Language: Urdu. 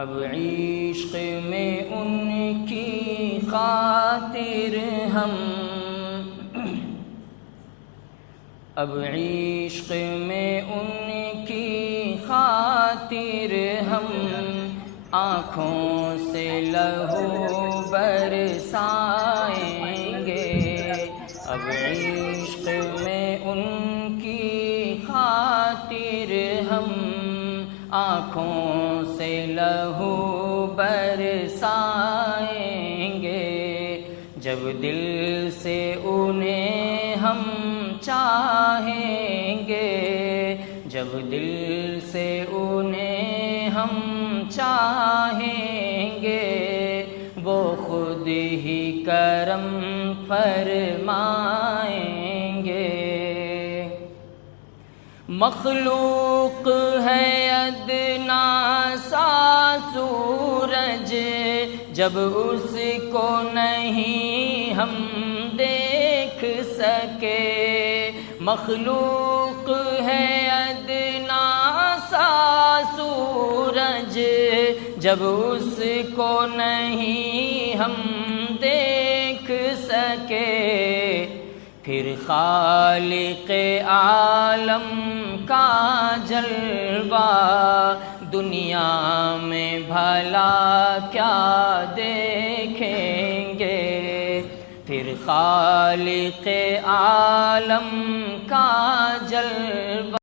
اب عشق میں ان کی خاطر ہم، اب عشق میں ان کی خاطر ہم آنکھوں سے لہو برسائیں گے، اب عشق میں ان کی خاطر ہم آنکھوں سے لہو برسائیں گے، جب دل سے انہیں ہم چاہیں گے، جب دل سے انہیں ہم چاہیں گے، وہ خود ہی کرم فرمائیں گے۔ مخلوق ہے ادنا سا سورج، جب اس کو نہیں ہم دیکھ سکے، مخلوق ہے ادنا سا سورج، جب اس کو نہیں ہم دیکھ سکے، پھر خالق عالم کا جلوہ دنیا میں بھلا کیا دیکھیں گے، پھر خالق عالم کا جلوہ